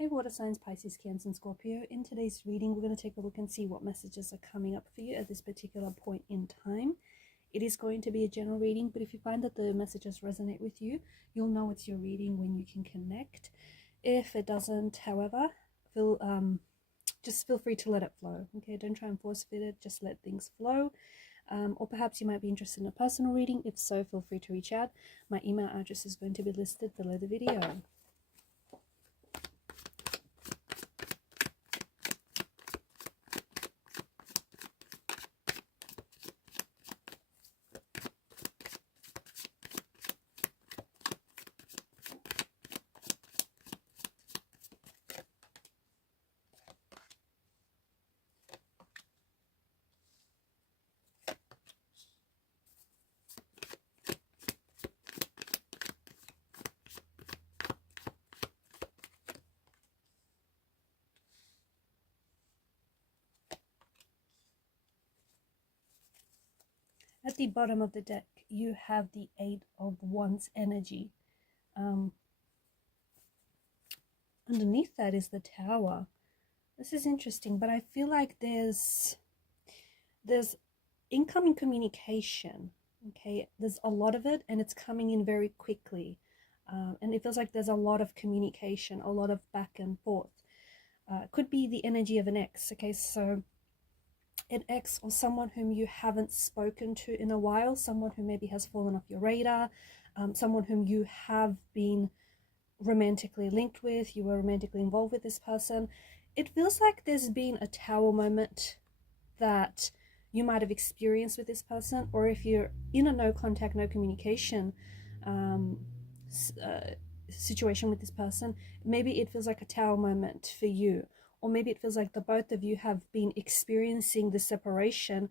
Hey water signs, Pisces, Cancer and Scorpio. In today's reading, we're going to take a look and see what messages are coming up for you at this particular point in time. It is going to be a general reading, but if you find that the messages resonate with you, you'll know it's your reading when you can connect. If it doesn't, however, just feel free to let it flow. Okay, don't try and force fit it, just let things flow. Or perhaps you might be interested in a personal reading. If so, feel free to reach out. My email address is going to be listed below the video. At the bottom of the deck, you have the Eight of Wands energy. Underneath that is the Tower. This is interesting, but I feel like there's incoming communication. Okay, there's a lot of it, and it's coming in very quickly. And it feels like there's a lot of communication, a lot of back and forth. Could be the energy of an ex. Okay, so an ex or someone whom you haven't spoken to in a while, someone who maybe has fallen off your radar, someone whom you have been romantically linked with, you were romantically involved with this person. It feels like there's been a Tower moment that you might have experienced with this person, or if you're in a no contact, no communication situation with this person, maybe it feels like a Tower moment for you. Or maybe it feels like the both of you have been experiencing the separation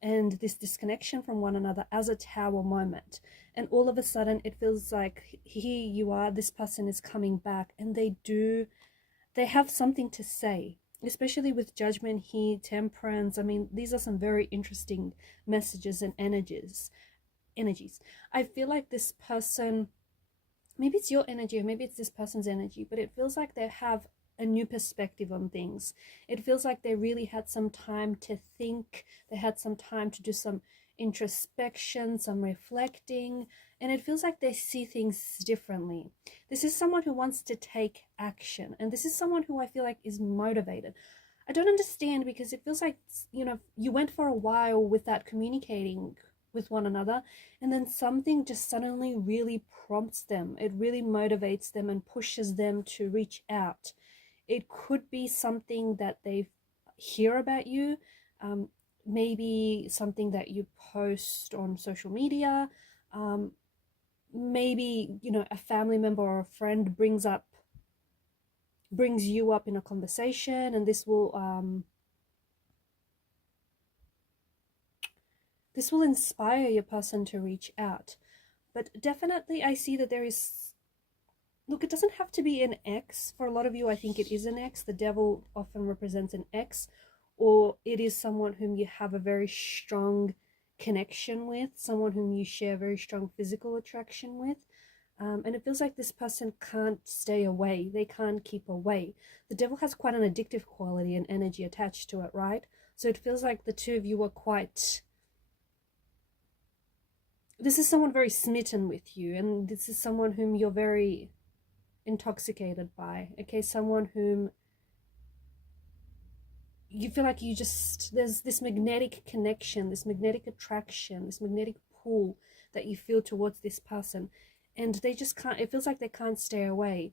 and this disconnection from one another as a Tower moment. And all of a sudden it feels like here you are, this person is coming back, and they have something to say, especially with Judgment here, Temperance. I mean, these are some very interesting messages and energies. I feel like this person, maybe it's your energy or maybe it's this person's energy, but it feels like they have a new perspective on things. It feels like they really had some time to think. They had some time to do some introspection, some reflecting, and it feels like they see things differently. This is someone who wants to take action, and this is someone who I feel like is motivated. I don't understand, because it feels like, you know, you went for a while without communicating with one another, and then something just suddenly really prompts them. It really motivates them and pushes them to reach out. It could be something that they hear about you, maybe something that you post on social media, maybe, you know, a family member or a friend brings you up in a conversation, and this will inspire your person to reach out. But definitely I see that there is, look, it doesn't have to be an ex. For a lot of you, I think it is an ex. The devil often represents an ex, or it is someone whom you have a very strong connection with, someone whom you share very strong physical attraction with. And it feels like this person can't stay away. They can't keep away. The devil has quite an addictive quality and energy attached to it, right? So it feels like the two of you are quite... This is someone very smitten with you, and this is someone whom you're very intoxicated by. Okay, someone whom you feel like there's this magnetic connection, this magnetic attraction, this magnetic pull that you feel towards this person, and they just can't, it feels like they can't stay away.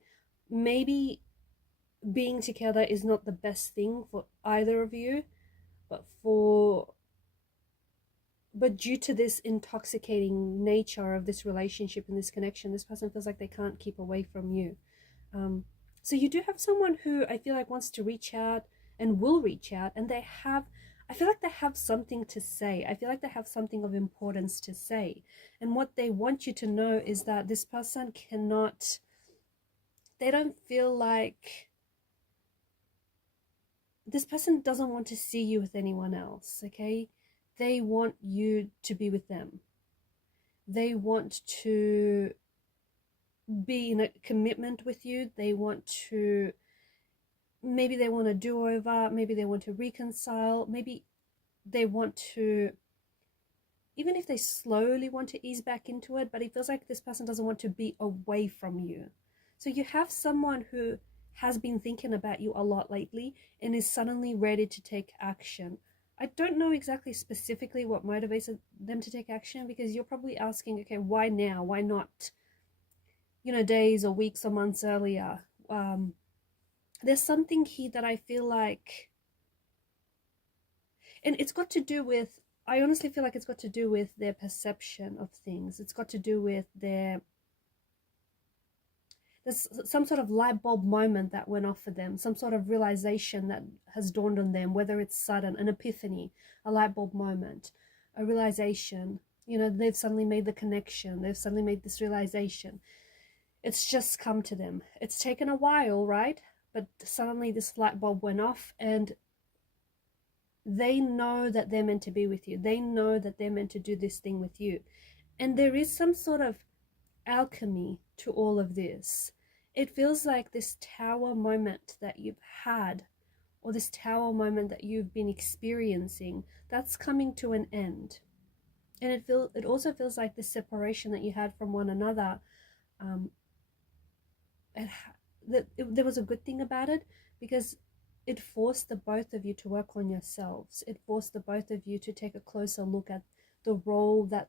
Maybe being together is not the best thing for either of you, but due to this intoxicating nature of this relationship and this connection, this person feels like they can't keep away from you. So you do have someone who I feel like wants to reach out and will reach out, and I feel like they have something to say. I feel like they have something of importance to say. And what they want you to know is that this person they don't feel like, this person doesn't want to see you with anyone else, okay? They want you to be with them. They want to be in a commitment with you. They want to maybe they want a do-over, maybe they want to reconcile, maybe they want to, even if they slowly want to ease back into it, but it feels like this person doesn't want to be away from you. So you have someone who has been thinking about you a lot lately and is suddenly ready to take action. I don't know exactly specifically what motivates them to take action, because you're probably asking, okay, why now? Why not, days or weeks or months earlier? There's something here that I feel like, and it's got to do with, I honestly feel like it's got to do with their perception of things. It's got to do with there's some sort of light bulb moment that went off for them, some sort of realization that has dawned on them, whether it's sudden, an epiphany, a light bulb moment, a realization. They've suddenly made the connection. They've suddenly made this realization. It's just come to them. It's taken a while, right? But suddenly this light bulb went off, and they know that they're meant to be with you. They know that they're meant to do this thing with you. And there is some sort of alchemy to all of this. It feels like this tower moment that you've had, or this tower moment that you've been experiencing, that's coming to an end. And it also feels like the separation that you had from one another, there was a good thing about it, because it forced the both of you to work on yourselves. It forced the both of you to take a closer look at the role that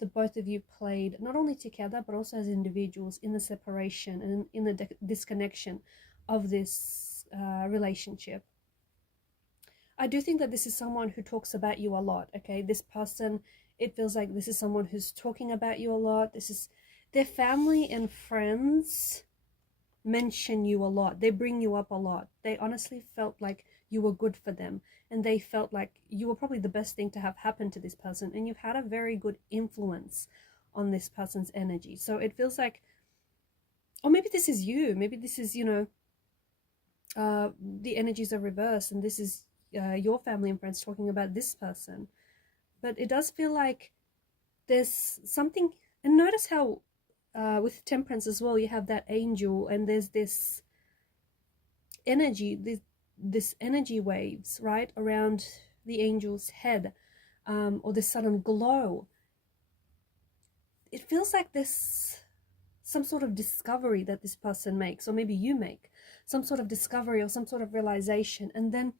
the both of you played, not only together, but also as individuals, in the separation and in the disconnection of this relationship. I do think that this is someone who talks about you a lot, okay? This person, it feels like this is someone who's talking about you a lot. This is their family and friends mention you a lot. They bring you up a lot. They honestly felt like you were good for them, and they felt like you were probably the best thing to have happened to this person, and you've had a very good influence on this person's energy. So it feels like, or maybe this is you, maybe this is, the energies are reversed, and this is your family and friends talking about this person. But it does feel like there's something, and notice how with Temperance as well, you have that angel, and there's this energy, this energy waves, right, around the angel's head, or this sudden glow. It feels like there's some sort of discovery that this person makes, or maybe you make some sort of discovery or some sort of realization, and then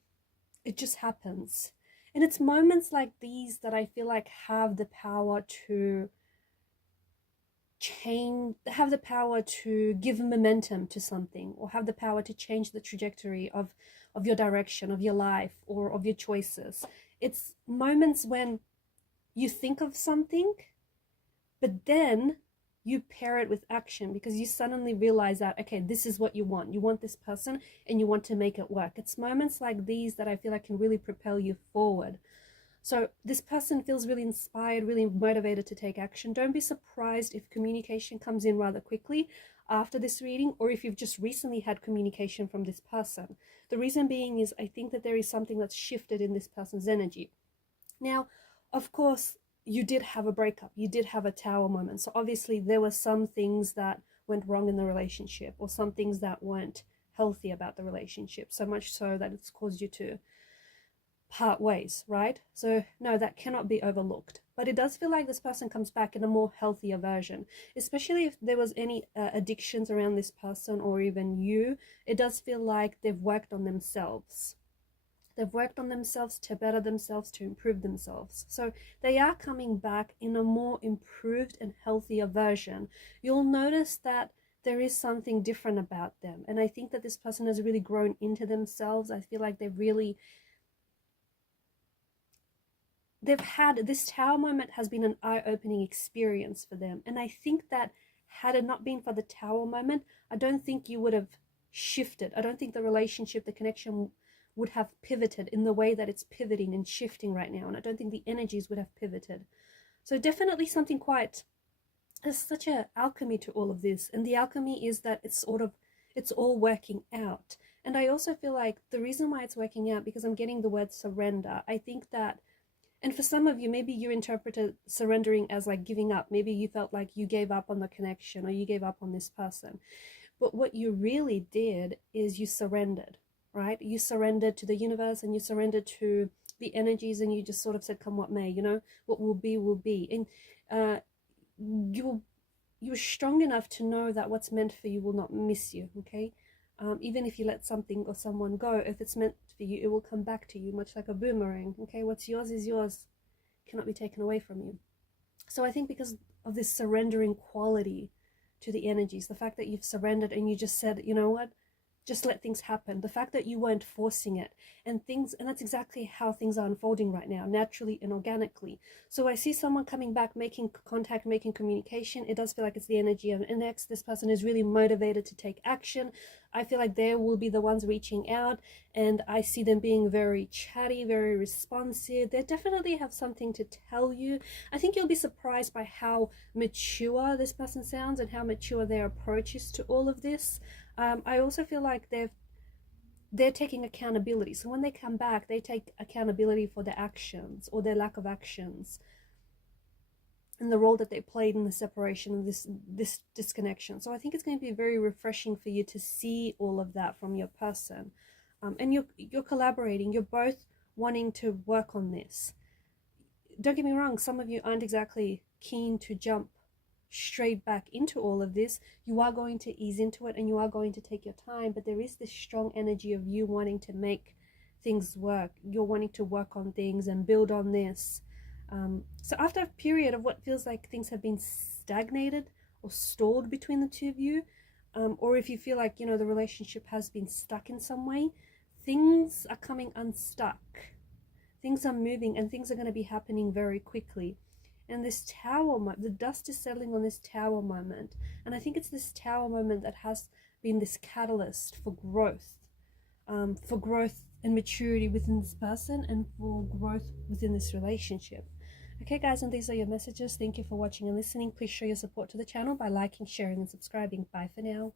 it just happens. And it's moments like these that I feel like have the power to have the power to give momentum to something, or have the power to change the trajectory of your direction, of your life, or of your choices. It's moments when you think of something, but then you pair it with action, because you suddenly realize that, okay, this is what you want this person, and you want to make it work. It's moments like these that I feel like can really propel you forward. So this person feels really inspired, really motivated to take action. Don't be surprised if communication comes in rather quickly after this reading, or if you've just recently had communication from this person. The reason being is I think that there is something that's shifted in this person's energy. Now, of course, you did have a breakup. You did have a tower moment. So obviously there were some things that went wrong in the relationship, or some things that weren't healthy about the relationship, so much so that it's caused you to part ways, right? So no, that cannot be overlooked. But it does feel like this person comes back in a more healthier version, especially if there was any addictions around this person, or even you. It does feel like they've worked on themselves. They've worked on themselves to better themselves, to improve themselves. So they are coming back in a more improved and healthier version. You'll notice that there is something different about them. And I think that this person has really grown into themselves. I feel like they've had this tower moment has been an eye-opening experience for them. And I think that had it not been for the tower moment, I don't think you would have shifted. I don't think the relationship, the connection would have pivoted in the way that it's pivoting and shifting right now. And I don't think the energies would have pivoted. So definitely something quite, there's such an alchemy to all of this. And the alchemy is that it's all working out. And I also feel like the reason why it's working out, because I'm getting the word surrender. I think that, and for some of you, maybe you interpreted surrendering as like giving up. Maybe you felt like you gave up on the connection, or you gave up on this person. But what you really did is you surrendered. right? You surrendered to the universe, and you surrendered to the energies, and you just sort of said, come what may, you know, what will be will be. And you're strong enough to know that what's meant for you will not miss you, okay? Even if you let something or someone go, if it's meant for you, it will come back to you, much like a boomerang, okay? What's yours is yours, cannot be taken away from you. So I think because of this surrendering quality to the energies, the fact that you've surrendered and you just said, you know what, just let things happen, the fact that you weren't forcing it, and that's exactly how things are unfolding right now, naturally and organically. So I see someone coming back, making contact, making communication. It does feel like it's the energy of an ex. This person is really motivated to take action. I feel like they will be the ones reaching out, and I see them being very chatty, very responsive. They definitely have something to tell you. I think you'll be surprised by how mature this person sounds and how mature their approach is to all of this. I also feel like they're taking accountability. So when they come back, they take accountability for their actions or their lack of actions, and the role that they played in the separation of this disconnection. So I think it's going to be very refreshing for you to see all of that from your person. And you're collaborating. You're both wanting to work on this. Don't get me wrong, some of you aren't exactly keen to jump straight back into all of this. You are going to ease into it, and you are going to take your time, but there is this strong energy of you wanting to make things work. You're wanting to work on things and build on this. So after a period of what feels like things have been stagnated or stalled between the two of you, or if you feel like, you know, the relationship has been stuck in some way, things are coming unstuck. Things are moving, and things are going to be happening very quickly. And this tower, the dust is settling on this tower moment. And I think it's this tower moment that has been this catalyst for growth and maturity within this person, and for growth within this relationship. Okay guys, and these are your messages. Thank you for watching and listening. Please show your support to the channel by liking, sharing and subscribing. Bye for now.